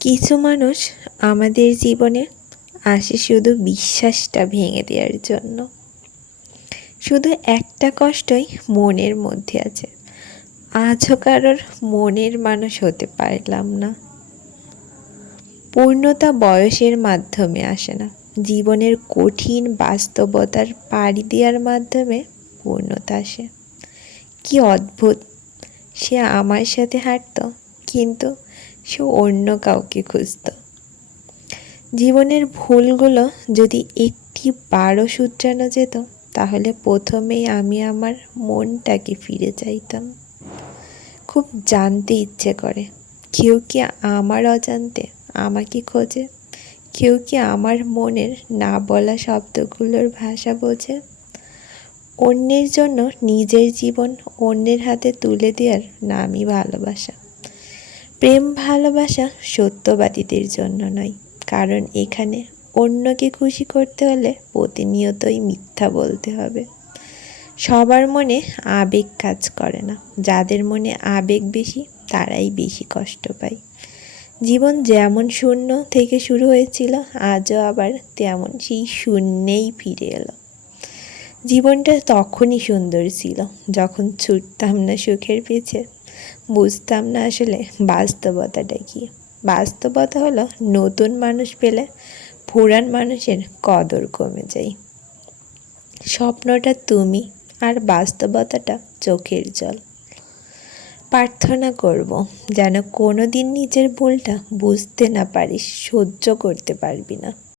কিছু মানুষ আমাদের জীবনে আসে শুধু বিশ্বাসটা ভেঙে দেওয়ার জন্য। শুধু একটা কষ্টই মনের মধ্যে আছে, আজও কারোর মনের মানুষ হতে পারলাম না। পূর্ণতা বয়সের মাধ্যমে আসে না, জীবনের কঠিন বাস্তবতার পাড়ি দেওয়ার মাধ্যমে পূর্ণতা আসে। কি অদ্ভুত, সে আমার সাথে হাঁটত, কিন্তু সে অন্য কাউকে খুঁজত। জীবনের ভুলগুলো যদি একটি বারও শুধরানো যেত, তাহলে প্রথমেই আমি আমার মনটাকে ফিরে চাইতাম। খুব জানতে ইচ্ছে করে, কেউ কি আমার অজান্তে আমাকে খোঁজে? কেউ কি আমার মনের না বলা শব্দগুলোর ভাষা বোঝে? অন্যের জন্য নিজের জীবন অন্যের হাতে তুলে দেওয়ার নামই ভালোবাসা। প্রেম ভালোবাসা সত্যবাদীদের জন্য নয়, কারণ এখানে অন্যকে খুশি করতে হলে প্রতিনিয়তই মিথ্যা বলতে হবে। সবার মনে আবেগ কাজ করে না, যাদের মনে আবেগ বেশি তারাই বেশি কষ্ট পায়। জীবন যেমন শূন্য থেকে শুরু হয়েছিল, আজও আবার তেমন সেই শূন্যেই ফিরে এলো। জীবনটা তখনই সুন্দর ছিল যখন ছুটতাম না সুখের পিছে, বুঝতাম না আসলে বাস্তবতাটা কি। বাস্তবতা হলো নতুন মানুষ পেলে পুরান মানুষের কদর কমে যায়। স্বপ্নটা তুমি আর বাস্তবতাটা চোখের জল। প্রার্থনা করব যেন কোনো দিন নিজের ভুলটা বুঝতে না পারিস, সহ্য করতে পারবি না।